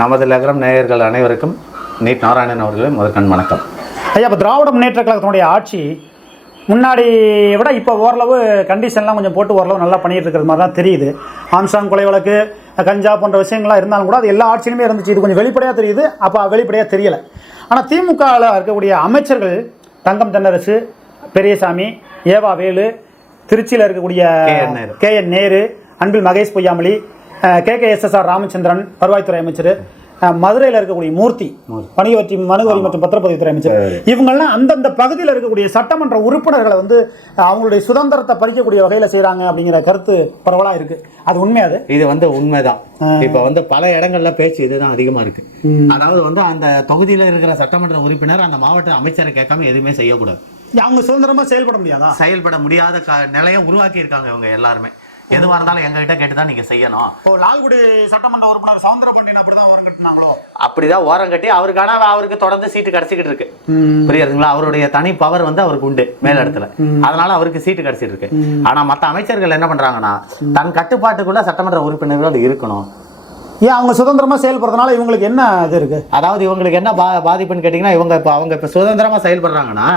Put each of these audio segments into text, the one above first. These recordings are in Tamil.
நமது லகரம் நேயர்கள் அனைவருக்கும் நீட் நாராயணன் அவர்களே முதற்கண் வணக்கம். ஐயா இப்போ திராவிட முன்னேற்ற கழகத்தினுடைய ஆட்சி முன்னாடி விட இப்போ ஓரளவு கண்டிஷன்லாம் கொஞ்சம் போட்டு ஓரளவு நல்லா பண்ணிட்டு இருக்கிற மாதிரி தான் தெரியுது. ஆம்சாங் கொலை வழக்கு கஞ்சா போன்ற விஷயங்கள்லாம் இருந்தாலும் கூட அது எல்லா ஆட்சியிலுமே இருந்துச்சு. இது கொஞ்சம் வெளிப்படையாக தெரியுது அப்போ வெளிப்படையாக தெரியலை. ஆனால் திமுகவில் இருக்கக்கூடிய அமைச்சர்கள் தங்கம் தென்னரசு பெரியசாமி ஏவா வேலு திருச்சியில் இருக்கக்கூடிய K N Nehru. K N Nehru Anbil Mahesh Poyyamozhi K K S S R Ramachandran வருவாய்த்துறை அமைச்சர். மதுரையில் இருக்கக்கூடிய மூர்த்தி வணிக மனுவரி மற்றும் பத்திரப்பதிவுத்துறை அமைச்சர். இவங்கெல்லாம் அந்தந்த பகுதியில் இருக்கக்கூடிய சட்டமன்ற உறுப்பினர்களை வந்து அவங்களுடைய சுதந்திரத்தை பறிக்கக்கூடிய வகையில் செய்கிறாங்க அப்படிங்கிற கருத்து பரவலாக இருக்கு. அது உண்மையா அது? இது வந்து உண்மைதான். இப்ப வந்து பல இடங்கள்ல பேச்சு இதுதான் அதிகமா இருக்கு. அதாவது வந்து அந்த தொகுதியில இருக்கிற சட்டமன்ற உறுப்பினர் அந்த மாவட்ட அமைச்சரை கேட்காம எதுவுமே செய்யக்கூடாது. அவங்க சுதந்திரமா செயல்பட முடியாதா? செயல்பட முடியாத நிலையை உருவாக்கி இருக்காங்க இவங்க எல்லாருமே. எதுவா இருந்தாலும் எங்க கிட்ட கேட்டுதான் நீங்க செய்யணும். லால்குடி சட்டமன்ற உறுப்பினர் சவுந்தர பாண்டியன் அப்படிதான் வரும் கட்டினாங்களோ? அப்படிதான் ஓரம் கட்டி அவருக்கான அவருக்கு தொடர்ந்து சீட்டு கிடைச்சிக்கிட்டு இருக்கு. புரியுதுங்களா? அவருடைய தனி பவர் வந்து அவருக்கு உண்டு மேல் இடத்துல. அதனால அவருக்கு சீட்டு கிடைச்சிட்டு இருக்கு. ஆனா மத்த அமைச்சர்கள் என்ன பண்றாங்கன்னா தன் கட்டுப்பாட்டுக்குள்ள சட்டமன்ற உறுப்பினர்கள் இருக்கணும். ஏன் அவங்க சுதந்திரமா செயல்படுறதுனால இவங்களுக்கு என்ன இது இருக்கு? அதாவது இவங்களுக்கு என்ன பா பாதிப்புன்னு கேட்டிங்கன்னா இவங்க இப்போ அவங்க இப்போ சுதந்திரமா செயல்படுறாங்கன்னா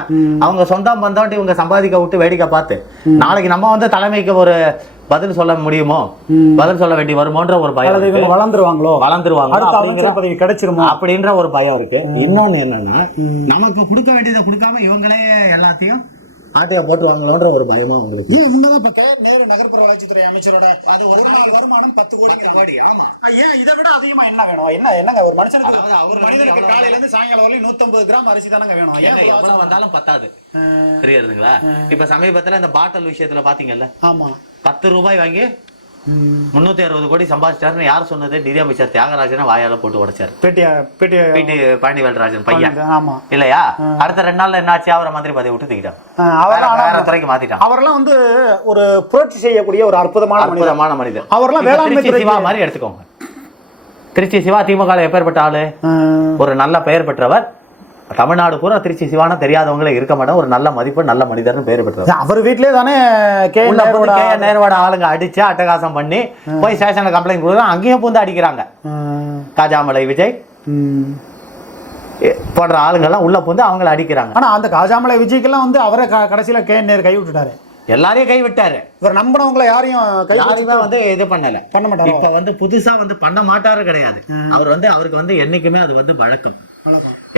அவங்க சொந்தம் பந்தோட்டு இவங்க சம்பாதிக்க விட்டு வேடிக்கை பார்த்து நாளைக்கு நம்ம வந்து தலைமைக்கு ஒரு பதில் சொல்ல முடியுமோ? பதில் சொல்ல வேண்டி வருமோன்ற ஒரு பயம் வளர்ந்துருவாங்களோ? வளர்ந்துருவாங்க கிடைச்சிருமோ? அப்படின்ற ஒரு பயம் இருக்கு. இன்னொன்னு என்னன்னா நமக்கு கொடுக்க வேண்டியதை கொடுக்காம இவங்களே எல்லாத்தையும் ஆட்டைய போட்டுருவாங்களோன்ற ஒரு பயமா உங்களுக்கு ஏன் உண்மைதான் இப்ப கே நேரு நகர்ப்புற வளர்ச்சித்துறை அமைச்சரோட அது ஒரு நாள் வருமானம் பத்து கோடி ஏன் இதை விட அதிகமா என்ன வேணும்? என்ன என்னங்க ஒரு மனுஷனுக்கு ஒரு மனிதனுக்கு காலையில இருந்து சாயங்காலம் வரையும் 150 கிராம் அரிசி தானங்க வேணும்? ஏன் எவ்வளவு? வந்தாலும் பத்தாது. புரியுதுங்களா இப்ப சமீபத்துல இந்த பாட்டில் விஷயத்துல பாத்தீங்கல்ல? ஆமா. பத்து ரூபாய் வாங்கி முன்னூத்தி அறுபது கோடி சம்பாதிச்சிட்டாருன்னு யார் சொன்னது? நிதி அமைச்சர் தியாகராஜனை வாயால போட்டு உடைச்சாரு. பிடி பாண்டிவேல்ராஜன் பையன். ஆமா. இல்லையா? அடுத்த ரெண்டு நாள்ல என்னாச்சு அவரை மந்திரி பதவி விட்டு ஆனா- துறைக்கு மாத்திட்டான் அவரெல்லாம் வந்து ஒரு புரட்சி செய்யக்கூடிய ஒரு அற்புதமான அற்புதமான மனிதர். அவரெல்லாம் வேளாண்மை சிவா மாதிரி எடுத்துக்கோங்க. திருச்சி சிவா திமுக எப்பேற்பட்ட ஆளு? ஒரு நல்ல பெயர் பெற்றவர். தமிழ்நாடு பூரா திருச்சி சிவான தெரியாதவங்களே இருக்க மாட்டோம். ஒரு நல்ல மதிப்பு நல்ல மனிதர்னு பெயர் பெற்றவர் அவர் வீட்லயே தானே கே. நேருவோட ஆளுங்க அடிச்சு அட்டகாசம் பண்ணி போய் ஸ்டேஷன்ல கம்ப்ளைண்ட் கொடுக்குறாங்க அங்கேயும் பூந்து அடிக்கிறாங்க. காஜாமலை விஜய். போன்ற ஆளுங்கெல்லாம் உள்ள பூந்து அவங்கள அடிக்கிறாங்க. ஆனா அந்த காஜாமலை விஜய்க்கெல்லாம் வந்து அவரை கடைசியில கே. நேரு கை விட்டுட்டாரு எல்லாரையும் கை விட்டாரு இவர் நம்பினவங்களை யாரையும் கை யாருமே வந்து இது பண்ணல. பண்ண மாட்டாரோ? இப்ப வந்து புதுசா வந்து பண்ண மாட்டாரு கிடையாது. அவர் வந்து அவருக்கு வந்து என்னைக்குமே அது வந்து வழக்கம்.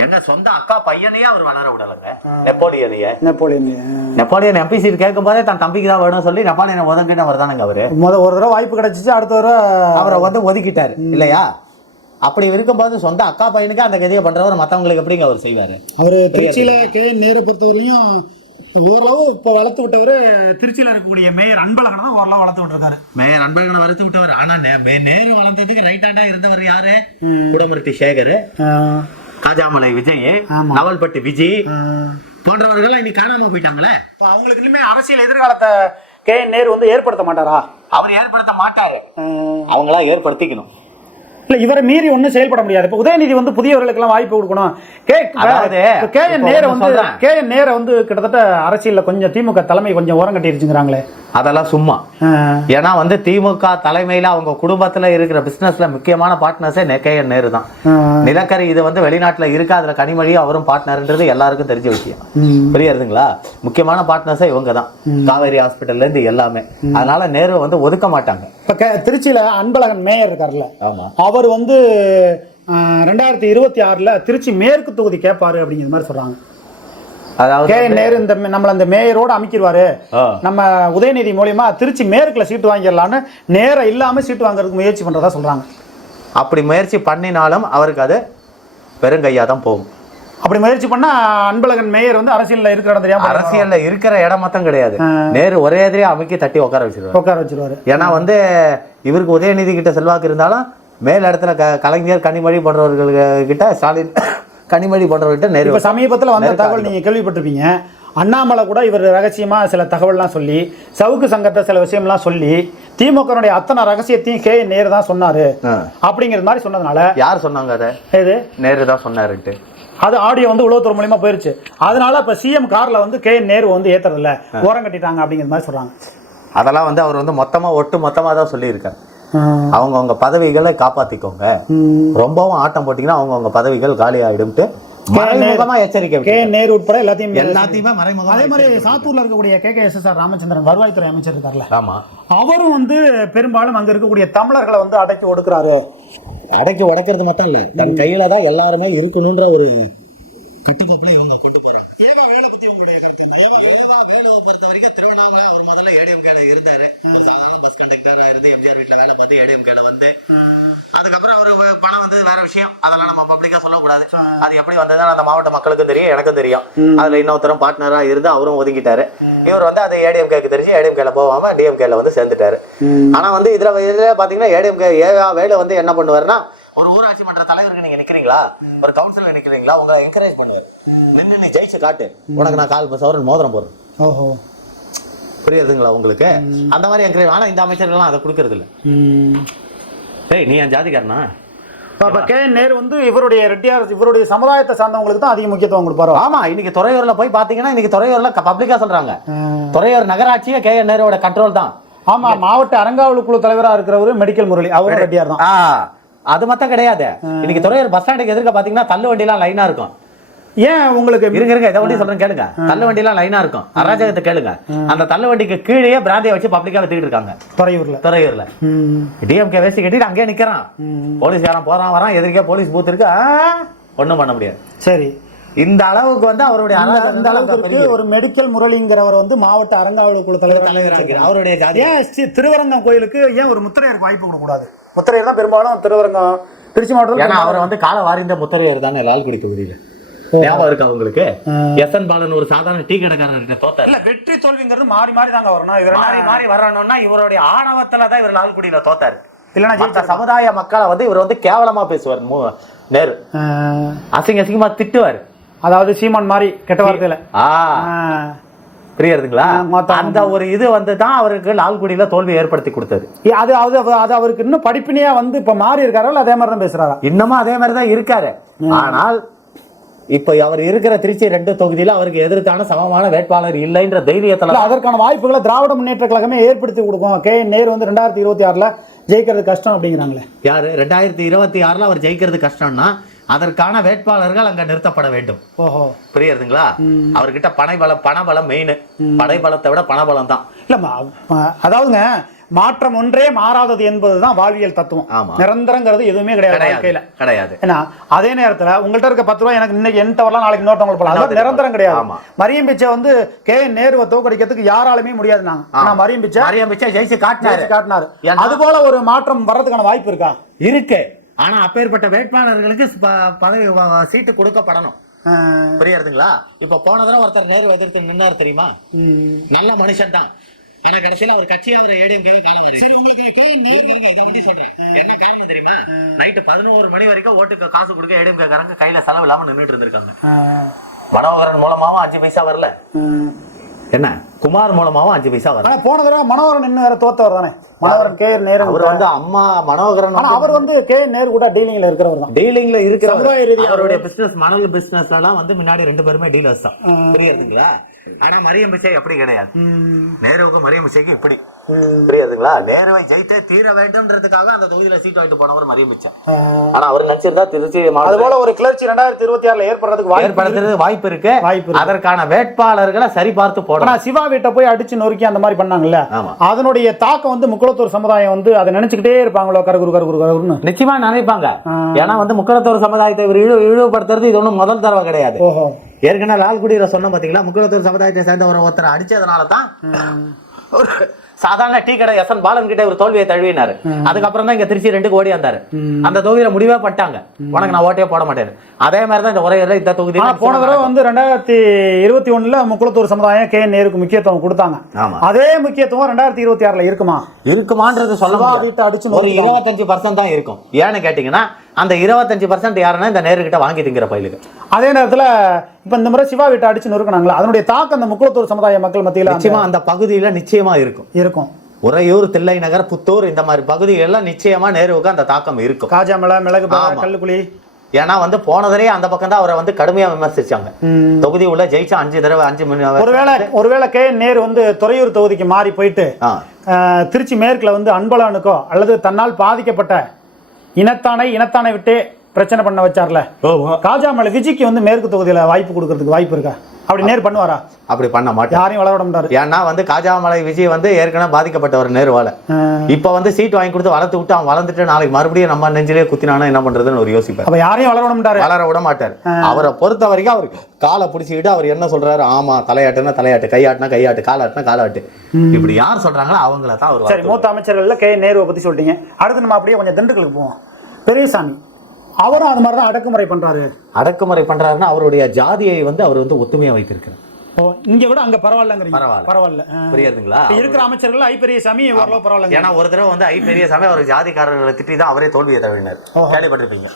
எங்க சொந்த அக்கா பையனையே அவர் வளர விடலைங்க. நெப்போலியனையே. நெப்போலியன் நெப்போலியன் எம்பி சீட் கேட்கும் போதே தன் தம்பிக்கு தான் வேணும்னு சொல்லி நெப்போலியனை ஒதுங்கினவர் தானுங்க அவரு. முத ஒரு தடவை வாய்ப்பு கிடைச்சிச்சு அடுத்த தடவை அவரை வந்து ஒதுக்கிட்டாரு. இல்லையா? அப்படி இருக்கும்போது சொந்த அக்கா பையனுக்கு அந்த கதியை பண்றவர் மத்தவங்களுக்கு எப்படிங்க அவர் செய்வாரு? அவர் திருச்சியில கே நேரு பொறுத்தவரையிலையும் ஓரளவு இப்போ வளர்த்து விட்டவர் திருச்சியில இருக்கக்கூடிய மேயர் அன்பழகனை தான் ஓரளவு வளர்த்து விட்டுருக்காரு. மேயர் அன்பழகனை வறுத்து விட்டவர். ஆனா நே- மே- நேரு வளர்ந்ததுக்கு ரைட் ஹேண்டா இருந்தவர் யாரு? குடமுருட்டி சேகர் காஜாமலை விஜய். நவல்பட்டி விஜய் போன்றவர்கள் இன்னைக்கு காணாம போயிட்டாங்களே? இப்போ அவங்களுக்கு இனிமே அரசியல் எதிர்காலத்தை கே நேரு வந்து ஏற்படுத்த மாட்டாரா? அவர் ஏற்படுத்த மாட்டாரு. அவங்களா ஏற்படுத்திக்கணும். இல்ல இவரை மீறி ஒண்ணும் செயல்பட முடியாது. இப்போ உதயநிதி வந்து புதியவர்களுக்கெல்லாம் வாய்ப்பு கொடுக்கணும். கே என் நேர ஒண்ணு வந்து. கே என் நேர வந்து கிட்டத்தட்ட அரசியல்ல கொஞ்சம் திமுக தலைமை கொஞ்சம் ஓரம் கட்டிருச்சுங்கிறாங்களே. அதெல்லாம் சும்மா. ஏன்னா வந்து திமுக தலைமையில அவங்க குடும்பத்துல இருக்கிற பிசினஸ்ல முக்கியமான பார்ட்னர்ஸே நெக்கையன் நேரு தான். நிலக்கரி இது வந்து வெளிநாட்டுல இருக்கு அதுல கனிமொழி அவரும் பார்ட்னர்ன்றது எல்லாருக்கும் தெரிஞ்ச விஷயம். புரியுதுங்களா முக்கியமான பார்ட்னர்ஸே இவங்க தான். காவேரி ஹாஸ்பிட்டல்ல இருந்து எல்லாமே. அதனால நேரு வந்து ஒதுக்க மாட்டாங்க. இப்போ திருச்சியில அன்பழகன் மேயர் இருக்கார்ல. ஆமா. அவர் வந்து ரெண்டாயிரத்தி இருபத்தி ஆறுல திருச்சி மேற்கு தொகுதி கேட்பாரு அப்படிங்கிற மாதிரி சொல்றாங்க. அதாவது கே நேரு இந்த நம்மள அந்த மேயரோட அமைக்கிடுவாரு. நம்ம உதயநிதி மூலியமா திருச்சி மேற்குல சீட்டு வாங்கிடலான்னு நேரம் இல்லாம சீட்டு வாங்குறதுக்கு முயற்சி பண்றதா சொல்றாங்க. அப்படி முயற்சி பண்ணினாலும் அவருக்கு அது பெருங்கையா தான் போகும். அப்படி முயற்சி பண்ணா அன்பழகன் மேயர் வந்து அரசியல்ல இருக்கிற இடம் தெரியாம அரசியல்ல இருக்கிற இடம் மொத்தம் கிடையாது. நேரு ஒரே எதிரியா அமைக்கி தட்டி உட்கார வச்சிருவாரு. உட்கார வச்சிருவாரு. ஏன்னா வந்து இவருக்கு உதயநிதி கிட்ட செல்வாக்கு இருந்தாலும் மேல் இடத்துல க கலைஞர் கனிமொழி போன்றவர்கள் கிட்ட ஸ்டாலின் கனிமொழி போன்றவர்கிட்ட நேரு சமீபத்துல வந்த தகவல் நீங்க கேள்விப்பட்டிருப்பீங்க. அண்ணாமலை கூட இவர் ரகசியமா சில தகவல்லாம் சொல்லி சவுக்கு சங்கத்தை சில விஷயம்லாம் சொல்லி திமுகனுடைய அத்தனை ரகசியத்தையும் கே. என். நேரு தான் சொன்னாரு. ஆ. அப்படிங்கிறது மாதிரி சொன்னதுனால யார் சொன்னாங்க அதை? இது நேரு தான் சொன்னாருன்ட்டு. அது ஆடியோ வந்து உளவுத்துறை மூலியமா போயிருச்சு. அதனால இப்ப சிஎம் கார்ல வந்து கே. நேரு வந்து ஏத்துறதில்ல. ஓரம் கட்டிட்டாங்க அப்படிங்கிற மாதிரி சொல்றாங்க. அதெல்லாம் வந்து அவர் வந்து மொத்தமா ஒட்டு மொத்தமா தான் சொல்லியிருக்காரு. அவங்கவங்க பதவிகளை காப்பாத்திக்கோங்க. ரொம்பவும் ஆட்டம் போட்டீங்கன்னா அவங்கவங்க பதவிகள் காலி ஆயிடும்ட்டு மறைமுகமா எச்சரிக்கை கே. நேரு உட்பட எல்லாத்தையும் எல்லாத்தையுமே மறைமுகமா அதே மாதிரி சாத்தூர்ல இருக்கக்கூடிய K K S S R Ramachandran வருவாய்த்துறை அமைச்சர் இருக்கார்ல. ஆமா. அவரும் வந்து பெரும்பாலும் அங்க இருக்கக்கூடிய தமிழர்களை வந்து அடக்கி ஒடுக்குறாரு. அடக்கி உடைக்கிறது மட்டும் இல்ல தன் கையில தான் எல்லாருமே இருக்கணும்ன்ற ஒரு கட்டுக்கோப்புல இவங்க கொண்டு போறாங்க. ஏவா வேலை பத்தி உங்களுடைய கருத்து என்ன? ஏவா வேலுவை பொறுத்த வரைக்கும் திருவண்ணாமலை அவர் முதல்ல ஏடிஎம்கேல இருந்தாரு. ஒரு சாதாரண பஸ் கண்டக்டரா இருந்து எம்ஜிஆர் வீட்டுல வேலை பார்த்து ஏடிஎம்கேல வந்து அதுக்கப்புறம் அவரு பணம் வந்து வேற விஷயம். அதெல்லாம் நம்ம பப்ளிக்கா சொல்லக்கூடாது. அது எப்படி வந்ததுன்னு அந்த மாவட்ட மக்களுக்கும் தெரியும் எனக்கும் தெரியும். அதுல இன்னொருத்தரும் பார்ட்னரா இருந்து அவரும் ஒதுங்கிட்டாரு. இவர் வந்து அது ஏடிஎம்கேக்கு தெரிஞ்சு ஏடிஎம்கேல போகாம டிஎம்கேல வந்து சேர்ந்துட்டாரு. ஆனா வந்து இதுல இதுல பாத்தீங்கன்னா ஏடிஎம்கே ஏவா வேலு வந்து என்ன பண்ணுவாருன்னா ஒரு ஊராட்சி மன்ற தலைவருக்கு நீங்க நிக்கிறீங்களா? ஒரு கவுன்சிலர் நிக்கிறீங்களா? உங்களை என்கரேஜ் பண்ணுவாரு. நின்னு நீ ஜெயிச்சு காட்டு. உனக்கு நான் கால் சவரன் மோதிரம் போடுறேன். ஓஹோ. புரியுதுங்களா உங்களுக்கு? அந்த மாதிரி என்கரேஜ் ஆனா இந்த அமைச்சர்கள்லாம் அதை கொடுக்கறது இல்ல டேய் நீ என் ஜாதிக்காரனா? அப்ப கே. நேரு வந்து இவருடைய ரெட்டியார் இவருடைய சமுதாயத்தை சார்ந்தவங்களுக்கு தான் அதிக முக்கியத்துவம் கொடுப்பாரோ. ஆமா இன்னைக்கு துறையூர்ல போய் பாத்தீங்கன்னா இன்னைக்கு துறையூர்ல பப்ளிக்கா சொல்றாங்க. துறையூர் நகராட்சியே கே. நேருவோட கண்ட்ரோல் தான். ஆமா மாவட்ட அறங்காவல் குழு தலைவரா இருக்கிறவரு மெடிக்கல் முரளி. அவரும் ரெட்டியார் தான். அது மட்டும் கிடையாது. இன்னைக்கு துறையூர் பஸ் ஸ்டாண்டுக்கு எதிர்க்க பாத்தீங்கன்னா தள்ளு வண்டிலாம் லைனா இருக்கும். ஏன் உங்களுக்கு இருங்க இருங்க இதை வண்டி சொல்றேன் கேளுங்க. தள்ளு வண்டிலாம் லைனா இருக்கும். அராஜகத்தை கேளுங்க. அந்த தள்ளு வண்டிக்கு கீழேயே பிராந்தியை வச்சு பப்ளிக்கா வித்துக்கிட்டு இருக்காங்க. துறையூர்ல. துறையூர்ல. டிஎம்கே வேஸ்ட் கட்டிட்டு அங்கேயே நிக்கிறான். போலீஸ்காரன் போறான் வரான் எதிர்க்கே போலீஸ் பூத் இருக்கு. ஒண்ணும் பண்ண முடியாது. சரி. இந்த அளவுக்கு வந்து அவருடைய அந்த- அளவுக்கு ஒரு மெடிக்கல் முரளிங்கிறவர் வந்து மாவட்ட அறங்காவல் குழு தலைவர் தலைவரா. அவருடைய திருவரங்கம் கோயிலுக்கு ஏன் ஒரு முத்திரையருக்கு வாய்ப்பு கொடுக்கக்கூடாது? முத்திரையர் தான் பெரும்பாலும் திருவரங்கம் திருச்சி மாவட்டத்தில் ஏன்னா அவர் வந்து கால வாரிந்த முத்தரையர் தானே லால்குடி தொகுதியில. ஞாபகம் இருக்கா உங்களுக்கு? எஸ் என் பாலன் ஒரு சாதாரண டீ கடைக்காரர்கிட்ட தோத்தார். இல்ல வெற்றி தோல்விங்கிறது மாறி மாறி தாங்க வரணும் இது மாறி மாறி வரணும்னா இவருடைய ஆணவத்துல தான் இவர் லால்குடியில தோத்தாரு. இல்லைன்னா சமுதாய மக்களை வந்து இவர் வந்து கேவலமா பேசுவார் மு- நேரு. அசிங்க அசிங்கமா திட்டுவார். அதாவது சீமான் மாதிரி கெட்ட வார்த்தையில. ஆ. ஆ. புரியுதுங்களா. அந்த ஒரு இது வந்து தான் அவருக்கு லால்குடியில தோல்வி ஏற்படுத்தி கொடுத்தது. அது அது அது அவருக்கு இன்னும் படிப்பினியா வந்து இப்ப மாறி இருக்காரா அதே மாதிரி தான் பேசுறாரா? இன்னமும் அதே மாதிரி தான் இருக்காரு ஆனால் இப்ப அவர் இருக்கிற திருச்சி ரெண்டு தொகுதியில அவருக்கு எதிர்த்தான சமமான வேட்பாளர் இல்லைன்ற தைரியத்துல அதற்கான வாய்ப்புகளை திராவிட முன்னேற்ற கழகமே ஏற்படுத்தி கொடுக்கும். கே நேரு வந்து ரெண்டாயிரத்தி இருபத்தி ஆறுல ஜெயிக்கிறது கஷ்டம் அப்படிங்கிறாங்களே. யாரு? ரெண்டாயிரத்தி இருபத்தி ஆறுல அவர் ஜெயிக்கிறது கஷ்டம்னா அதற்கான வேட்பாளர்கள் அங்க நிறுத்தப்பட வேண்டும். ஓஹோ. புரியுதுங்களா அவர்கிட்ட பனைபலம் பணபலம் மெயின் படைபலத்தை விட பணபலம் தான். இல்ல ம- ம- அதாவதுங்க மாற்றம் ஒன்றே மாறாதது என்பதுதான் வாழ்வியல் தத்துவம். நிரந்தரங்கிறது எதுவுமே கிடையாது வாழ்க்கையில. கிடையாது. ஏன்னா அதே நேரத்துல உங்கள்ட்ட இருக்க பத்து ரூபாய் எனக்கு இன்னைக்கு என்கிட்ட வரலாம் நாளைக்கு இன்னொருத்தவங்களுக்கு போகலாம் அது நிரந்தரம் கிடையாது. மரியம் பிச்சை வந்து கே நேருவை தோக்கடிக்கிறதுக்கு யாராலுமே முடியாது நாங்க ஆனா மரியம் பிச்சை மரியம் பிச்சை ஜெயிச்சு காட்டினாரு. காட்டினாரு. அது போல ஒரு மாற்றம் வர்றதுக்கான வாய்ப்பு இருக்கா? இருக்கு. ஆனா அப்பேற்பட்ட வேட்பாளர்களுக்கு பதவி சீட்டு கொடுக்கப்படணும். ஆஹ் புரியுதுங்களா? இப்ப போன தடவை ஒருத்தர் நேரு எதிர்த்து நின்னார் தெரியுமா. நல்ல மனுஷன் தான். ஆனா கடைசியில அவர் கட்சியை அவர் ஏடிஎம்கே காலம் சரி உங்களுக்கு கே என் நேரு என்ன காரணம் தெரியுமா? நைட்டு பதினோரு மணி வரைக்கும் ஓட்டுக்கு காசு கொடுக்க ஏடிஎம்கே காரங்க கையில செலவு இல்லாம நின்னுட்டு இருந்திருக்காங்க. மனோகரன் மூலமாவும் அஞ்சு பைசா வரல. என்ன? குமார் மூலமாவும் அஞ்சு பைசா ஆனா போன தடவை மனோகரன் இன்னும் வேற தோத்தவர் தானே? மனோகரன் கே நேரு அவர் வந்து அம்மா மனோகரன் அவர் வந்து கே நேரு கூட டீலிங்ல இருக்கிறவர் தான். டீலிங்ல இருக்கிற அவருடைய பிசினஸ் மணல் பிசினஸ்ல எல்லாம் வந்து முன்னாடி ரெண்டு பேருமே டீலர்ஸ் தான். புரியுதுங்களா? ஆனா மரியம் பிச்சை எப்படி கிடையாது. நேருவுக்கு மரியம் பிச்சைக்கு இப்படி. புரியுதுங்களா? நேருவை ஜெயித்தே தீர வேண்டும்ன்றதுக்காக அந்த தொகுதியில சீட் வாங்கிட்டு போனவர் மரியம் பிச்சை. ஆனா அவர் நினைச்சிருந்தா திருச்சி அது போல ஒரு கிளர்ச்சி ரெண்டாயிரத்தி இருபத்தி ஆறுல ஏற்படுறதுக்கு வாய்ப்பு இருக்கு. ஏற்படுத்துறது வாய்ப்பு இருக்கு. வாய்ப்பு. அதற்கான வேட்பாளர்களை சரி பார்த்து ஆனா போடணும் சிவா வீட்டை போய் அடிச்சு நொறுக்கி அந்த மாதிரி பண்ணாங்கல்ல. அதனுடைய தாக்கம் வந்து முக்குளத்தூர் சமுதாயம் வந்து அதை நினைச்சுக்கிட்டே இருப்பாங்களோ? கரகுரு கரகுரு கரகுருன்னு நிச்சயமா நினைப்பாங்க. ஏன்னா வந்து முக்கலத்தோர் சமுதாயத்தை இழிவு இழிவுபடுத்துறது இது ஒண்ணும் முதல் தடவை கிடையாது. ஏற்கனவே லால்குடியில சொன்ன பாத்தீங்களா? முக்குலத்தூர் சமுதாயத்தை சேர்ந்த ஒரு ஒருத்தர் அடிச்சதுனால தான் ஒரு சாதாரண டீ கடை எஸ் என் பாலன் கிட்ட ஒரு தோல்வியை தழுவினாரு. அதுக்கப்புறம் தான் இங்க திருச்சி ரெண்டுக்கு ஓடி வந்தாரு. அந்த தொகுதியில முடிவே பண்ணிட்டாங்க. உனக்கு நான் ஓட்டே போட மாட்டேன் அதே மாதிரி தான் இந்த உரையில இந்த தொகுதியில போன தடவை வந்து ரெண்டாயிரத்தி இருபத்தி ஒண்ணுல முக்குளத்தூர் சமுதாயம் கே நேருக்கு முக்கியத்துவம் கொடுத்தாங்க. அதே முக்கியத்துவம் ரெண்டாயிரத்தி இருபத்தி ஆறுல இருக்குமா? இருக்குமான்றது. வீட்டை அடிச்சு ஒரு. இருபத்தஞ்சு பர்சன்ட் தான் இருக்கும். ஏன்னு கேட்டீங்கன்னா அந்த இருபத்தஞ்சு பர்சன்ட் யாருன்னா இந்த நேருகிட்ட வாங்கி திங்கிற பயிலுக்கு. அதே நேரத்துல இப்ப இந்த முறை சிவா வீட்டை அடிச்சு நொறுக்குனாங்களா? அதனுடைய தாக்கம் அந்த முக்குளத்தூர் சமுதாய மக்கள் மத்தியில நிச்சயமா அந்த பகுதியில நிச்சயமா இருக்கும். இருக்கும். உறையூர் தில்லை நகர் புத்தூர் இந்த மாதிரி பகுதிகள்லாம் நிச்சயமா நேருவுக்கு அந்த தாக்கம் இருக்கும். காஜாமலை மிளகு. கல்லுக்குழி. ஏன்னா வந்து போன தடவை அந்த பக்கம் தான் அவரை வந்து கடுமையா விமர்சிச்சாங்க. தொகுதி உள்ள ஜெயிச்சா அஞ்சு தடவை அஞ்சு மணி ஒருவேளை ஒருவேளை கே நேரு வந்து துறையூர் தொகுதிக்கு மாறி போயிட்டு திருச்சி மேற்குல வந்து அன்பழகனுக்கோ அல்லது தன்னால் பாதிக்கப்பட்ட இனத்தானை இனத்தானை விட்டே பிரச்சனை பண்ண வச்சார்ல? காஜாமலை விஜய்க்கு வந்து மேற்கு தொகுதியில வாய்ப்பு கொடுக்கறதுக்கு வாய்ப்பு இருக்கா? அப்படி நேர் பண்ணுவாரா? அப்படி பண்ண மாட்டேன் யாரையும் வளர விட மாட்டாரு. ஏன்னா வந்து காஜாமலை விஜய் வந்து ஏற்கனவே பாதிக்கப்பட்ட ஒரு நேருவால இப்ப வந்து சீட் வாங்கி கொடுத்து வளர்த்து விட்டு அவன் வளர்ந்துட்டு நாளைக்கு மறுபடியும் நம்ம நெஞ்சிலே குத்தினானா என்ன பண்றதுன்னு ஒரு யோசிப்பார். அப்ப யாரையும் வளர விட மாட்டாரு. வளர விட மாட்டார். அவரை பொறுத்த வரைக்கும் அவர் காலை பிடிச்சிக்கிட்டு அவர் என்ன சொல்றாரு? ஆமா தலையாட்டுனா தலையாட்டு கையாட்டுனா கையாட்டு காலாட்டுனா காலாட்டு. இப்படி யார் சொல்றாங்களோ அவங்கள தான் அவர் சரி மூத்த அமைச்சர்கள்ல கே. நேருவை பத்தி சொல்லிட்டீங்க. அடுத்து நம்ம அப்படியே கொஞ்சம் திண்டுக்கலுக்கு போவோம். பெரியசாமி. அவரும் அது மாதிரி தான் அடக்குமுறை பண்றாரு. அடக்குமுறை பண்றாருன்னா அவருடைய ஜாதியை வந்து அவர் வந்து ஒத்துமையா வைத்திருக்கிறார். ஓ இங்க விட அங்க பரவாயில்லங்கிறீங்க. பரவாயில்ல. பரவாயில்ல. புரியுதுங்களா? இருக்கிற அமைச்சர்கள் ஐ பெரியசாமி ஓரளவு பரவாயில்லைங்க. ஏன்னா ஒரு தடவை வந்து ஐ பெரியசாமி அவர் ஜாதிக்காரர்களை திட்டி தான் அவரே தோல்வியை தவிர்னார் கேள்விப்பட்டிருப்பீங்க.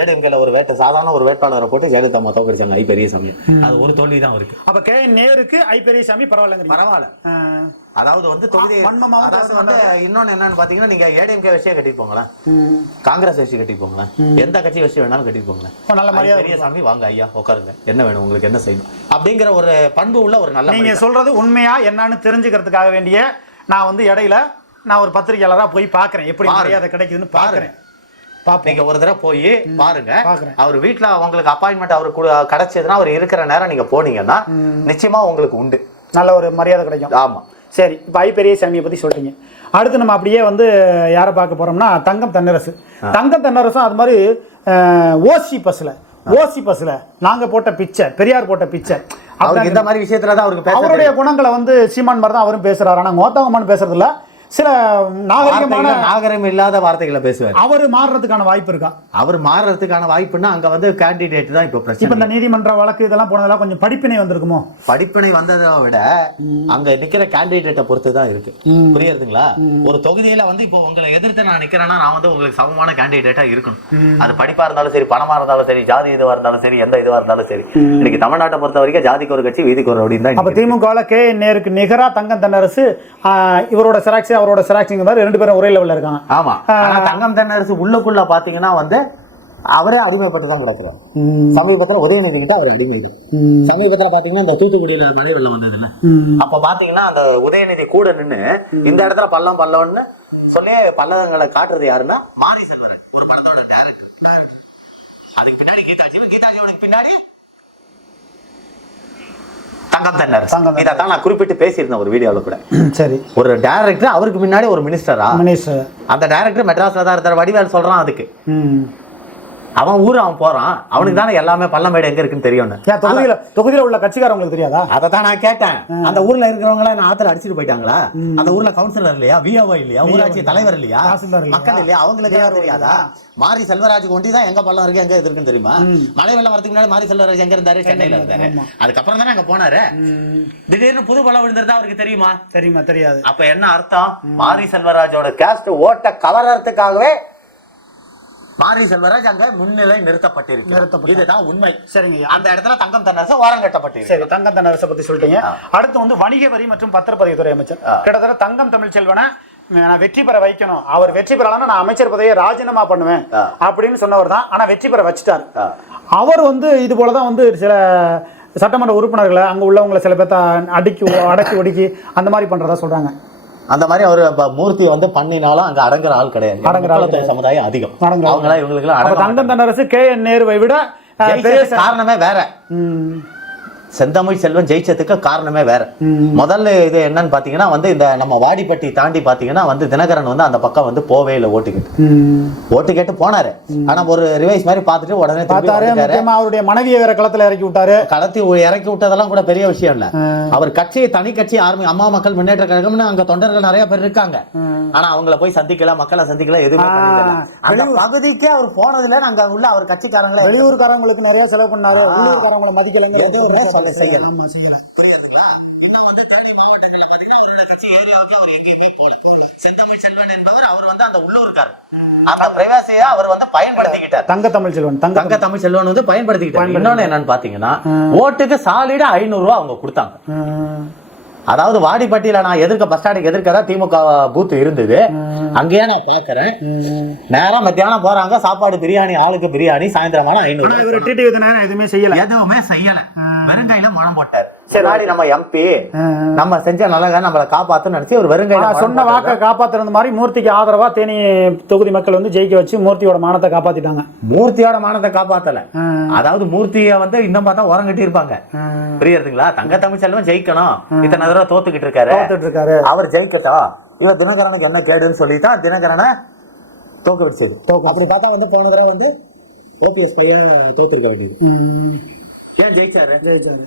ஏடிஎம்கேல ஒரு வேட்ட சாதாரண ஒரு வேட்பாளரை போட்டு ஜெயலலிதா தோக்கடிச்சாங்க ஐ பெரியசாமி அது ஒரு தோல்வி தான் இருக்கு அப்ப கே நேருக்கு ஐ பெரியசாமி பரவாயில்லங்கிறீங்க. பரவாயில்ல. அஹ். அதாவது வந்து தொகுதி அதாவது வந்து இன்னொன்னு என்னன்னு பாத்தீங்கன்னா நீங்க ஏடிஎம்கே விஷயம் கட்டிட்டு போங்களேன். காங்கிரஸ் வச்சு கட்டிட்டு போங்களேன். எந்த கட்சி வச்சு வேணாலும் கட்டிட்டு போங்களேன். நல்ல மரியாதை பெரிய சாமி வாங்க ஐயா உட்காருங்க என்ன வேணும் உங்களுக்கு என்ன செய்யணும்? அப்படிங்கிற ஒரு பண்பு உள்ள ஒரு நல்ல நீங்க சொல்றது உண்மையா என்னன்னு தெரிஞ்சுக்கிறதுக்காக வேண்டிய நான் வந்து இடையில நான் ஒரு பத்திரிகையாளரா போய் பார்க்கறேன் எப்படி. மரியாதை கிடைக்குதுன்னு பார்க்கறேன் நீங்க ஒரு தடவை போய் பாருங்க. அவர் வீட்ல உங்களுக்கு அப்பாயின்மெண்ட் அவர் கூட- கிடைச்சதுன்னா அவர் இருக்கிற நேரம் நீங்க போனீங்கன்னா நிச்சயமா உங்களுக்கு உண்டு. நல்ல ஒரு மரியாதை கிடைக்கும். ஆமா. சரி இப்போ ஐ பெரியசாமியை பத்தி சொல்லிட்டீங்க அடுத்து நம்ம அப்படியே வந்து யாரை பார்க்க போறோம்னா தங்கம் தென்னரசு. தங்கம் தென்னரசும் அது மாதிரி ஓசி பஸ்ல ஓசி பஸ்ல நாங்க போட்ட பிச்சை பெரியார் போட்ட பிச்சை. அவருக்கு இந்த மாதிரி விஷயத்துல தான் அவருக்கு அவருடைய குணங்களை வந்து சீமான் மாதிரி தான் அவரும் பேசுறாரு. ஆனா கோத்தகமான் பேசுறது இல்ல சில நாகரிகமான நாகரம் இல்லாத வார்த்தைகளை பேசுவார். அவர் மாறுறதுக்கான வாய்ப்பு இருக்கா? அவர் மாறுறதுக்கான வாய்ப்புன்னா அங்க வந்து கேண்டிடேட் தான் இப்ப இப்ப பிரச்சனை இந்த நீதிமன்ற வழக்கு இதெல்லாம் போனதெல்லாம் கொஞ்சம் படிப்பினை வந்திருக்குமோ? படிப்பினை வந்ததை விட அங்க நிக்கிற கேண்டிடேட்டை பொறுத்து தான் இருக்கு. புரியுதுங்களா ஒரு தொகுதியில வந்து இப்போ உங்களை எதிர்த்து நான் நிக்கிறேன்னா நான் வந்து உங்களுக்கு சமமான கேண்டிடேட்டா இருக்கணும். அது படிப்பா இருந்தாலும் சரி பணமா இருந்தாலும் சரி ஜாதி இதுவா இருந்தாலும் சரி எந்த இதுவா இருந்தாலும் சரி. இன்னைக்கு தமிழ்நாட்டை பொறுத்த வரைக்கும் ஜாதிக்கு ஒரு கட்சி வீதிக்கு ஒரு அப்படின்னு தான் அப்ப. திமுகவில் கே நேருக்கு நிகரா தங்கம் தென்னரசு இவரோட சிராக்சி அவரோட சிராக்சிங்க மாதிரி ரெண்டு பேரும் ஒரே லெவல்ல இருக்காங்க. ஆமா. ஆனா தங்கம் தென்னரசு உள்ளுக்குள்ள பாத்தீங்கன்னா வந்து அவரே அடிமைப்பட்டு தான் கிடக்குறாரு சமீபத்துல உதயநிதி கிட்ட அவர் அடிமை சமீபத்துல பாத்தீங்கன்னா இந்த தூத்துக்குடியில மழை வெள்ளம் வந்ததுல அப்ப பாத்தீங்கன்னா அந்த உதயநிதி கூட நின்னு இந்த இடத்துல பள்ளம் பள்ளம்னு சொல்லி பள்ளங்களை காட்டுறது யாருன்னா மாரி செல்வரன். ஒரு படத்தோட டேரக்டர் அதுக்கு பின்னாடி கீதாஜி. கீதாஜியோட பின்னாடி தங்கம் தங்கம் தென்னரசு. இதைத்தான் நான் குறிப்பிட்டு பேசியிருந்தேன் ஒரு வீடியோல கூட. சரி. ஒரு டேரக்டர் அவருக்கு முன்னாடி ஒரு மினிஸ்டரா மணிஷ் அந்த டைரக்டர் மெட்ராஸ்ல தான் இருந்தார் வடிவேல் சொல்றான் அதுக்கு. அவன் ஊர் அவன் போறான். அவனுக்கு தானே எல்லாமே பள்ளமேடு எங்க இருக்குன்னு தெரியும் தொகுதியில தொகுதியில உள்ள கட்சிக்காரர் உங்களுக்கு தெரியாதா? அதை தான் நான் கேட்டேன். அந்த ஊர்ல இருக்கிறவங்க எல்லாம் ஆத்துல அடிச்சிட்டு போயிட்டாங்களா? அந்த ஊர்ல கவுன்சிலர் இல்லையா? விஓஓ இல்லையா? ஊராட்சி தலைவர் இல்லையா? மக்கள் இல்லையா? அவங்களுக்கு யாரும் தெரியாதா? மாரி செல்வராஜுக்கு ஒண்டி தான் எங்க பள்ளம் இருக்கு எங்க இது இருக்குன்னு தெரியுமா? மழை வெள்ளம் வரதுக்கு முன்னாடி மாரி செல்வராஜ் எங்க இருந்தாரு? சென்னையில இருந்தாரு. அதுக்கப்புறம் தானே அங்க போனாரு. திடீர்னு புது பள்ளம் விழுந்திருந்தா அவருக்கு தெரியுமா? தெரியுமா தெரியாது. அப்ப என்ன அர்த்தம்? மாரி செல்வராஜோட கேஸ்ட் ஓட்ட கவர்றதுக்காகவே மாரி செல்வராஜ் அங்க முன்னிலை நிறுத்தப்பட்டிருக்கு. நிறுத்தப்பட்டு- இதுதான் உண்மை. சரிங்க. அந்த இடத்துல தங்கம் தன்னரசு ஓரம் கட்டப்பட்டிருக்கு. சரி தங்கம் தென்னரசை பத்தி சொல்லிட்டீங்க. அடுத்து வந்து வணிக வரி மற்றும் பத்திரப்பதிவுத்துறை அமைச்சர். கிட்டத்தட்ட தங்கம் தமிழ் செல்வனை நான் வெற்றி பெற வைக்கணும். அவர் வெற்றி பெறலன்னா நான் அமைச்சர் பதவியை ராஜினாமா பண்ணுவேன். அப்படின்னு சொன்னவர் தான். ஆனா வெற்றி பெற வச்சுட்டாரு. அவர் வந்து இது போல தான் வந்து சில சட்டமன்ற உறுப்பினர்களை அங்க உள்ளவங்களை சில பேர்த்த அடிக்கி அடக்கி ஒடுக்கி அந்த மாதிரி பண்றதா சொல்றாங்க. அந்த மாதிரி அவரு மூர்த்தியை வந்து பண்ணினாலும் அங்க அடங்குற ஆள் கிடையாது. அடங்குற ஆள் சமுதாயம் அதிகம். அவங்களா இவங்களுக்கு தங்கம் தென்னரசு கே என் நேருவை விட காரணமே வேற. செந்தமிழ் செல்வன் ஜெயிச்சதுக்கு காரணமே வேற. முதல்ல இது என்னன்னு பாத்தீங்கன்னா வந்து இந்த நம்ம வாடிப்பட்டி தாண்டி பாத்தீங்கன்னா வந்து தினகரன் வந்து அந்த பக்கம் வந்து போவே இல்லை ஓட்டு கேட்டு. ஓட்டு கேட்டு போனாரு. ஆனா ஒரு ரிவைஸ் மாதிரி பார்த்துட்டு உடனே பார்த்தாரு. அவருடைய மனைவியை வேற களத்துல இறக்கி விட்டாரு. கடத்தி உ- இறக்கி விட்டதெல்லாம் கூட பெரிய விஷயம் இல்ல. அவர் கட்சியை தனி கட்சி ஆர்மி அம்மா மக்கள் முன்னேற்ற கழகம்னு அங்க தொண்டர்கள் நிறைய பேர் இருக்காங்க. ஆனா அவங்கள போய் சந்திக்கல மக்களை சந்திக்கல எதுவுமே அந்த பகுதிக்கே அவர் போனதுல நாங்க உள்ள அவர் கட்சிக்காரங்களே வெளியூர்காரங்களுக்கு நிறைய செலவு பண்ணாரு. உள்ளூர்காரங்களை மதிக்கலைங்க. எதுவுமே சொல்ல செய்யல. ஆமா, செய்யல. செந்தமிழ் செல்வன் என்பவர் அவர் வந்து அந்த உள்ளூர்கார். அந்த பிரைவாசியை அவர் வந்து பயன்படுத்திக்கிட்டார். தங்க தமிழ் செல்வன் தங்க தமிழ் செல்வன் வந்து பயன்படுத்திக்கிட்டார். இன்னொன்னு என்னன்னு பாத்தீங்கன்னா ஓட்டுக்கு சாலிடா ஐநூறு ரூபா அவங்க கொடுத்தாங்க. அதாவது வாடிப்பட்டியில நான் எதிர்க்க பஸ் ஸ்டாண்டுக்கு எதிர்க்க தான் திமுக பூத் இருந்தது. அங்கேயே நான் பாக்குறேன் நேரா மத்தியானம் போறாங்க. சாப்பாடு பிரியாணி ஆளுக்கு பிரியாணி சாயந்தரமான ஐநூறு. எதுவுமே செய்யல. எதுவுமே செய்யல. வெறுங்கையில மனம் போட்டார். சரி நாடி நம்ம எம்பி நம்ம செஞ்ச நல்லதா நம்மளை காப்பாத்துன்னு நினைச்சு ஒரு மனம் சொன்ன. வாக்கை காப்பாத்துறது மாதிரி மூர்த்திக்கு ஆதரவா தேனி தொகுதி மக்கள் வந்து ஜெயிக்க வச்சு மூர்த்தியோட மானத்தை காப்பாத்திட்டாங்க. மூர்த்தியோட மானத்தை காப்பாத்தல. அதாவது மூர்த்திய வந்து இன்னும் பார்த்தா உரம் கட்டி இருப்பாங்க புரியுதுங்களா தங்க தமிழ்ச்செல்வன் ஜெயிக்கணும். இத்தனை தடவை தோத்துக்கிட்டு இருக்காரு. அவர் ஜெயிக்கட்டும் இவன் தினகரனுக்கு என்ன கேடுன்னு சொல்லிதான் தினகரனை தோக்க வச்சது அப்படி பார்த்தா வந்து போன தடவை வந்து ஓபிஎஸ் பையன் தோத்துருக்க வேண்டியது. ஏன் ஜெயிச்சாரு? ஜெயிச்சாரு.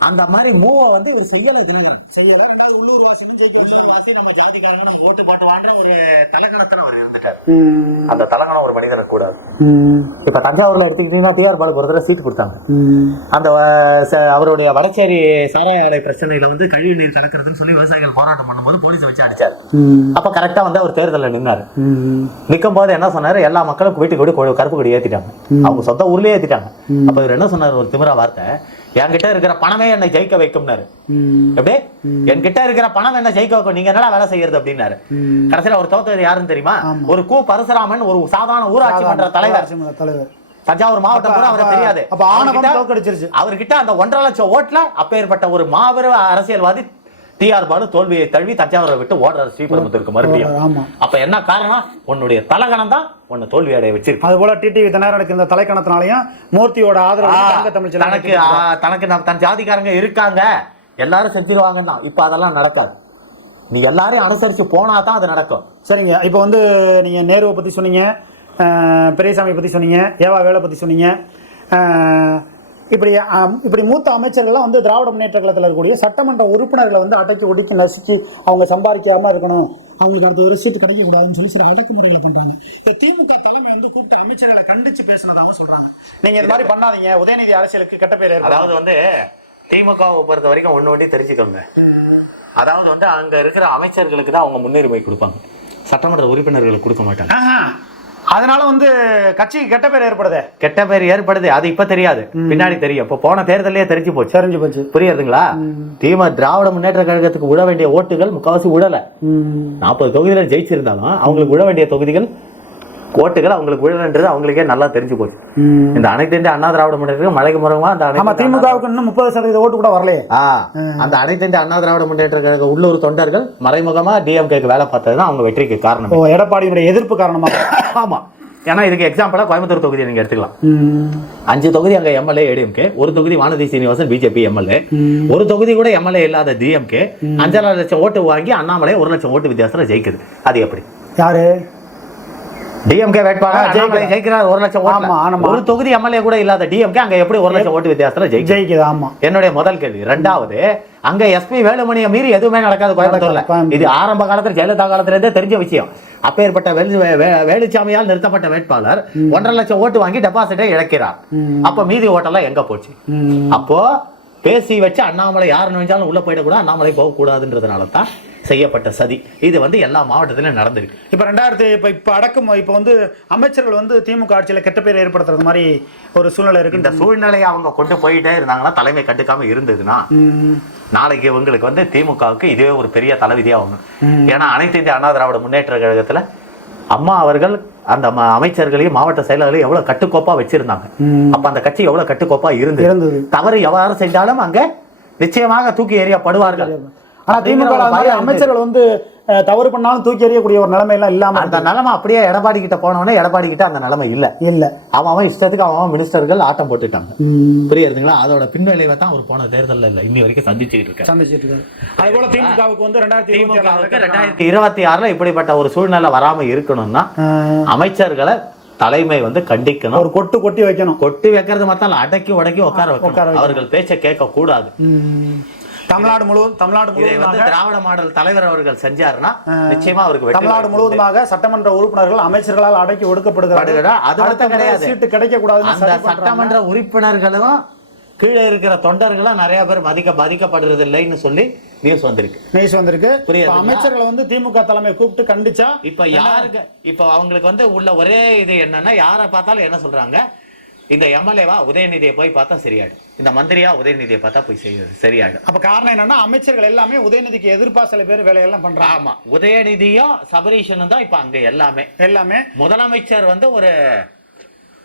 அந்த மாதிரி மூவை வந்து இவர் செய்யல தினகரன். செய்யல ரெண்டாவது உள்ளூர் வாசிலும் ஜெயிக்க உள்ளூர் வாசி நம்ம ஜாதிக்காரங்க நம்ம ஓட்டு போட்டு வாங்குற ஒரு தலகணத்துல அவர் இருந்துட்டார் ம். அந்த தலகணம் ஒரு மனிதனுக்கு கூடாது. ம். இப்ப தஞ்சாவூர்ல எடுத்துக்கிட்டீங்கன்னா டிஆர் பாலுக்கு ஒரு தடவை சீட் கொடுத்தாங்க. ம். அந்த அவருடைய வடச்சேரி சாராய ஆலை பிரச்சனையில வந்து கழிவு நீர் கலக்கிறதுன்னு சொல்லி விவசாயிகள் போராட்டம் பண்ணும்போது போலீஸ் வச்சு அடிச்சாரு. ம். அப்ப கரெக்டா வந்து அவர் தேர்தலில் நின்னாரு. ம். நிற்கும் போது என்ன சொன்னாரு? எல்லா மக்களும் வீட்டுக்கு வீடு கருப்பு கொடி ஏத்திட்டாங்க. அவங்க சொந்த ஊர்லயே ஏத்திட்டாங்க. அப்ப இவர் என்ன சொன்னாரு? ஒரு திமிரா வார்த்தை. என்கிட்ட இருக்கிற பணமே என்னை ஜெயிக்க வைக்கும்னாரு. எப்படி என்கிட்ட இருக்கிற பணம் என்ன ஜெயிக்க வைக்கும்? நீங்க என்னடா வேலை செய்யறது அப்படின்னாரு. கடைசியில அவர் தோத்தது யாருன்னு தெரியுமா? ஒரு கு பரசுராமன் ஒரு சாதாரண ஊராட்சி மன்ற தலைவர். தலைவர். தஞ்சாவூர் மாவட்டம் கூட அவருக்கு தெரியாது. அவர்கிட்ட அந்த ஒன்றரை லட்சம் ஓட்டுல அப்பேற்பட்ட ஒரு மாபெரும் அரசியல்வாதி டிஆர் பாலு தோல்வியை தழுவி தஞ்சாவூரை விட்டு ஓடுறாரு ஸ்ரீபெரும்புத்தூருக்கு மறுபடியும். அப்ப என்ன காரணம்? உன்னுடைய தலகணம் தான் உன்னை தோல்வி அடைய வச்சிருக்கு. அது போல டிடிவி தினகரனுக்கு இந்த தலைக்கணத்தினாலையும் மூர்த்தியோட ஆதரவு தனக்கு தனக்கு தன் ஜாதிக்காரங்க இருக்காங்க. எல்லாரும் செஞ்சிருவாங்கன்னா இப்ப அதெல்லாம் நடக்காது. நீ எல்லாரையும் அனுசரிச்சு போனா தான் அது நடக்கும். சரிங்க. இப்போ வந்து நீங்க நேருவை பத்தி சொன்னீங்க பெரியசாமி பத்தி சொன்னீங்க ஏவா வேலை பத்தி சொன்னீங்க இப்படி இப்படி மூத்த அமைச்சர்கள்லாம் வந்து திராவிட முன்னேற்ற கழகத்தில் இருக்கக்கூடிய சட்டமன்ற உறுப்பினர்களை வந்து அடக்கி ஒடுக்கி நசுக்கி அவங்க சம்பாதிக்காம இருக்கணும். அவங்களுக்கு அடுத்த ஒரு சீட்டு கிடைக்கக்கூடாதுன்னு சொல்லி சில அடக்குமுறைகள் பண்றாங்க இப்போ திமுக தலைமை வந்து கூப்பிட்டு அமைச்சர்களை கண்டிச்சு பேசுனதாக சொல்றாங்க. நீங்க இது மாதிரி பண்ணாதீங்க. உதயநிதி அரசியலுக்கு கெட்ட பேர் அதாவது வந்து திமுகவை பொறுத்த வரைக்கும் ஒண்ணு ஒண்டி தெரிஞ்சுக்கோங்க. அதாவது வந்து அங்க இருக்கிற அமைச்சர்களுக்கு தான் அவங்க முன்னுரிமை கொடுப்பாங்க. சட்டமன்ற உறுப்பினர்களுக்கு கொடுக்க மாட்டாங்க. ஆஹா. அதனால வந்து கட்சிக்கு கெட்ட பேர் ஏற்படுதே. கெட்ட பேர் ஏற்படுது. அது இப்ப தெரியாது. பின்னாடி தெரியும். இப்போ போன தேர்தலே தெரிஞ்சு போச்சு. தெரிஞ்சு போச்சு. புரியுதுங்களா திமுக திராவிட முன்னேற்ற கழகத்துக்கு விட வேண்டிய ஓட்டுகள் முக்காவாசி விடல. நாற்பது தொகுதியில ஜெயிச்சிருந்தாலும் அவங்களுக்கு விட வேண்டிய தொகுதிகள் ஓட்டுகள் அவங்களுக்கு விழன்றது அவங்களுக்கே நல்லா தெரிஞ்சு போச்சு. இந்த அனைத்து இந்திய அண்ணா திராவிட முன்னேற்ற மழைக்கு முறமா அந்த திமுகவுக்கு இன்னும் முப்பது சதவீத ஓட்டு கூட வரலையே. அந்த அனைத்து இந்திய அண்ணா திராவிட முன்னேற்ற கழக உள்ளூர் தொண்டர்கள் மறைமுகமா டிஎம்கேக்கு வேலை பார்த்தது தான் அவங்க வெற்றிக்கு காரணம். எடப்பாடியுடைய எதிர்ப்பு காரணமாக ஆமா. ஏன்னா இதுக்கு எக்ஸாம்பிளா கோயம்புத்தூர் தொகுதியை நீங்க எடுத்துக்கலாம். அஞ்சு தொகுதி அங்க எம்எல்ஏ ஏடிஎம்கே ஒரு தொகுதி வானதி சீனிவாசன் பிஜேபி எம்எல்ஏ ஒரு தொகுதி கூட எம்எல்ஏ இல்லாத டிஎம்கே அஞ்சரை லட்சம் ஓட்டு வாங்கி அண்ணாமலை ஒரு லட்சம் ஓட்டு வித்தியாசத்துல ஜெயிக்குது. அது எப்படி? யாரு? டிஎம்கே வேட்பாளர்? ஜெயிக்கிறார் ஒரு லட்சம். ஆமா, ஆமா. ஒரு தொகுதி எம்எல்ஏ கூட இல்லாத டிஎம்கே அங்க எப்படி ஒரு லட்சம் ஓட்டு வித்தியாசத்துல ஜெயிக்குது? ஆமா. என்னுடைய முதல் கேள்வி. ரெண்டாவது அங்க எஸ்பி வேலுமணியை மீறி எதுவுமே நடக்காது கோயம்புத்தூர்ல. கோயம்புத்தூர். இது ஆரம்ப காலத்துல ஜெயலலிதா காலத்துல இருந்தே தெரிஞ்ச விஷயம். அப்பேற்பட்ட வேலு வேலுச்சாமியால் நிறுத்தப்பட்ட வேட்பாளர் ஒன்றரை லட்சம் ஓட்டு வாங்கி டெபாசிட்டை இழக்கிறார். அப்ப மீதி ஓட்டெல்லாம் எங்க போச்சு. அப்போ பேசி வச்சு அண்ணாமலை யார் நினைச்சாலும் உள்ள போயிடக்கூடாது அண்ணாமலை போகக்கூடாதுன்றதுனால தான் செய்யப்பட்ட சதி. இது வந்து எல்லா மாவட்டத்திலும் நடந்திருக்கு. இப்ப ரெண்டாயிரத்தி இப்ப இப்ப அடக்கும் இப்ப வந்து அமைச்சர்கள் வந்து திமுக ஆட்சியில கெட்ட பேர் ஏற்படுத்துறது மாதிரி ஒரு சூழ்நிலை இந்த இருக்கு சூழ்நிலையை அவங்க கொண்டு போயிட்டே இருந்தாங்கன்னா தலைமை கண்டுக்காம இருந்ததுன்னா. நாளைக்கு இவங்களுக்கு வந்து திமுகவுக்கு இதுவே ஒரு பெரிய தலைவிதியாகும் ஏன்னா அனைத்து இந்திய அண்ணா திராவிட முன்னேற்ற கழகத்துல அம்மா அவர்கள் அந்த ம- அமைச்சர்களையும் மாவட்ட செயலர்களையும் எவ்வளவு கட்டுக்கோப்பா வச்சிருந்தாங்க. அப்ப அந்த கட்சி எவ்வளவு கட்டுக்கோப்பா இருந்தது? இருந்தது. தவறு எவ்வாறு செஞ்சாலும் அங்க நிச்சயமாக தூக்கி எறியப்படுவார்கள். ஆனா திமுக. அமைச்சர்கள் வந்து தவறு பண்ணாலும் தூக்கி எறியக்கூடிய ஒரு நிலைமை எல்லாம் இல்லாம அந்த நிலைமை அப்படியே எடப்பாடி கிட்ட போனவொடனே எடப்பாடி கிட்ட அந்த நிலைமை இல்ல. இல்ல. அவன் அவன் இஷ்டத்துக்கு அவன் அவன் மினிஸ்டர்கள் ஆட்டம் போட்டுட்டாங்க. புரியுதுங்களா அதோட பின்விளைவை தான் அவர் போன தேர்தல்ல இல்ல. இன்னி வரைக்கும் சந்திச்சுக்கிட்டு இருக்காரு. சந்திச்சிட்டு இருக்காரு. அது போல திமுகவுக்கு வந்து ரெண்டாயிரத்தி இருபத்தி திமுகவுக்கு ஆறுல ரெண்டாயிரத்தி இருபத்தி ஆறுல இப்படிப்பட்ட ஒரு சூழ்நிலை வராம இருக்கணும்னா அமைச்சர்களை தலைமை வந்து கண்டிக்கணும். ஒரு கொட்டு கொட்டி வைக்கணும். கொட்டி வைக்கிறது மட்டும் அடக்கி உடக்கி உட்கார உட்கார வைக்கணும். அவர்கள் பேச்ச கேட்க கூடாது. தமிழ்நாடு முழுவதும் தமிழ்நாடு முழுவதுமாக திராவிட மாடல் தலைவர் அவர்கள் செஞ்சாருன்னா நிச்சயமா அவருக்கு தமிழ்நாடு முழுவதுமாக சட்டமன்ற உறுப்பினர்கள் அமைச்சர்களால் அடக்கி ஒடுக்கப்படுகிறார்கள் படுகிறா. அது மட்டும் கிடையாது. சீட்டு கிடைக்க அந்த பண்றாங்க. சட்டமன்ற உறுப்பினர்களும் கீழே இருக்கிற தொண்டர்களும் நிறைய பேர் மதிக்க பாதிக்கப்படுறது இல்லைன்னு சொல்லி நியூஸ் வந்திருக்கு நியூஸ் வந்திருக்கு? இப்ப அமைச்சர்களை வந்து திமுக தலைமை கூப்பிட்டு கண்டிச்சா இப்ப யாருக்கு இப்ப அவங்களுக்கு வந்து உள்ள ஒரே இது என்னன்னா யாரை பார்த்தாலும் என்ன சொல்றாங்க இந்த எம்எல்ஏவா உதயநிதியை போய் பார்த்தா சரியாயிடும். இந்த மந்திரியா உதயநிதியை பார்த்தா போய் செய்ய சரியாயிடும். அப்ப காரணம் என்னன்னா அமைச்சர்கள் எல்லாமே உதயநிதிக்கு எதிர்ப்பா சில பேர் வேலையெல்லாம் பண்றாங்க. ஆமா. உதயநிதியும் சபரீஷனும் தான் இப்ப அங்க எல்லாமே. எல்லாமே. முதலமைச்சர் வந்து ஒரு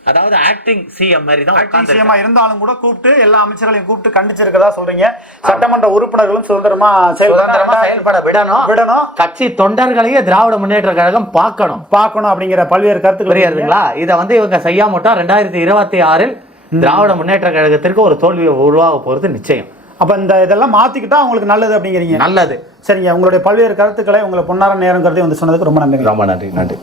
அதாவது ஆக்டிங் சிஎம் மாதிரி தான் உட்கார்ந்து விஷயமா இருந்தாலும் கூட கூப்பிட்டு எல்லா அமைச்சர்களையும் கூப்பிட்டு கண்டிச்சிருக்கதா சொல்றீங்க. சட்டமன்ற உறுப்பினர்களும் சுதந்திரமா சுதந்திரமா செயல்பட செயல்பட விடணும். விடணும். கட்சி தொண்டர்களையும் திராவிட முன்னேற்ற கழகம் பார்க்கணும். பார்க்கணும் அப்படிங்கிற பல்வேறு கருத்துக்கள் புரியுதுங்களா? இதை வந்து இவங்க செய்யாமட்டா ரெண்டாயிரத்தி இருபத்தி ஆறில் திராவிட முன்னேற்ற கழகத்திற்கு ஒரு தோல்வியை உருவாக போறது நிச்சயம். அப்ப இந்த இதெல்லாம் மாத்திக்கிட்டா அவங்களுக்கு நல்லது அப்படிங்கிறீங்க. நல்லது. சரிங்க. உங்களுடைய பல்வேறு கருத்துக்களை உங்களை பொன்னார நேரம் கருதி வந்து சொன்னதுக்கு ரொம்ப நன்றி. ரொம்ப நன்றி. நன்றி.